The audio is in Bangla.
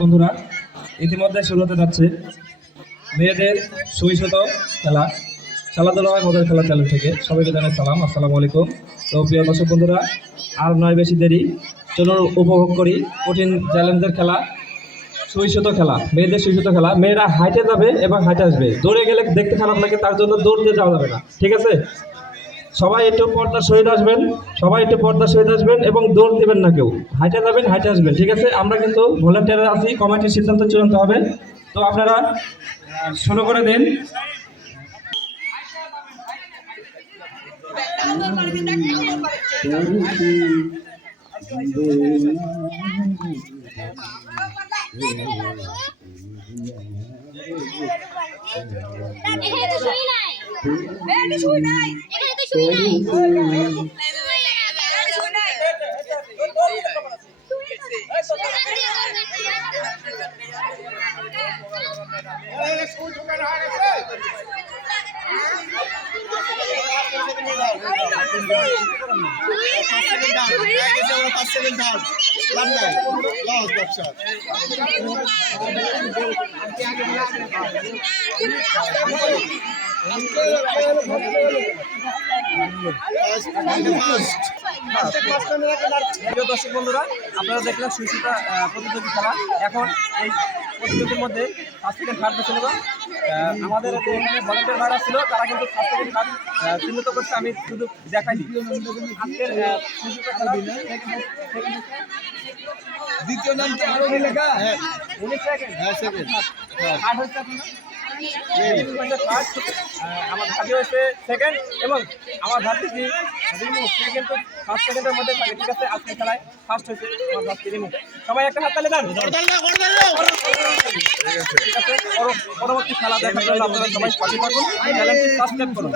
বন্ধুরা, ইতিমধ্যে শুরু হতে যাচ্ছে মেয়েদের সুইশত খেলা। খেলাধুলা হয় মজার খেলা চ্যানেল থেকে। সবাইকে জানাই সালাম, আসসালামু আলাইকুম। তো প্রিয় দর্শক বন্ধুরা, আর নয় বেশি দেরি, চলুন উপভোগ করি কঠিন চ্যালেঞ্জের খেলা, সুইশত খেলা। মেয়েদের সুইশত খেলা, মেয়েরা হাইটে যাবে এবং হাইটে আসবে। দৌড়ে গেলে দেখতে খারাপ লাগে, তার জন্য দৌড়তে যাওয়া যাবে না, ঠিক আছে? সবাই একটু পর্দার সহিত আসবেন, সবাই একটু পর্দার সহিত আসবেন এবং দৌড় দেবেন না কেউ। হাইটে যাবেন, হাইটে আসবেন, ঠিক আছে? আমরা কিন্তু ভলেন্টিয়ার আছি, কমিটির সিদ্ধান্ত চূড়ান্ত হবে। তো আপনারা শুরু করে দিন। প্রিয় দর্শক বন্ধুরা, আপনারা দেখলেন সুইশিতা প্রতিযোগী খেলা। এখন এই প্রতিযোগিতার মধ্যে ফার্স্ট সেকেন্ড থার্ড পেছনে আমাদের এখানে ভলেন্টিয়ার ভাড়া ছিল, তারা কিন্তু ফার্স্ট সেকেন্ড থার্ড চিহ্নিত করছে। আমি শুধু দেখাইনি আজকের সুইশিতা খেলা। দ্বিতীয় নাম কি আরো লেখা? হ্যাঁ, 19 সেকেন্ড। হ্যাঁ, সেকেন্ড থার্ড হচ্ছে আমার ধাপি হয়েছে সেকেন্ড, এবং আমার ধাপি কি সে কিন্তু ফার্স্ট সেকেন্ডের মধ্যে থাকে, ঠিক আছে? আজকে খেলায় ফার্স্ট হয়েছে আমার ধাপি রিমুভ। সবাই একটা হাত তালি দেন, ঠিক আছে? পরবর্তী খেলা দেখার জন্য আপনারা সবাই পাশে থাকুন, চ্যানেলটি সাবস্ক্রাইব করুন।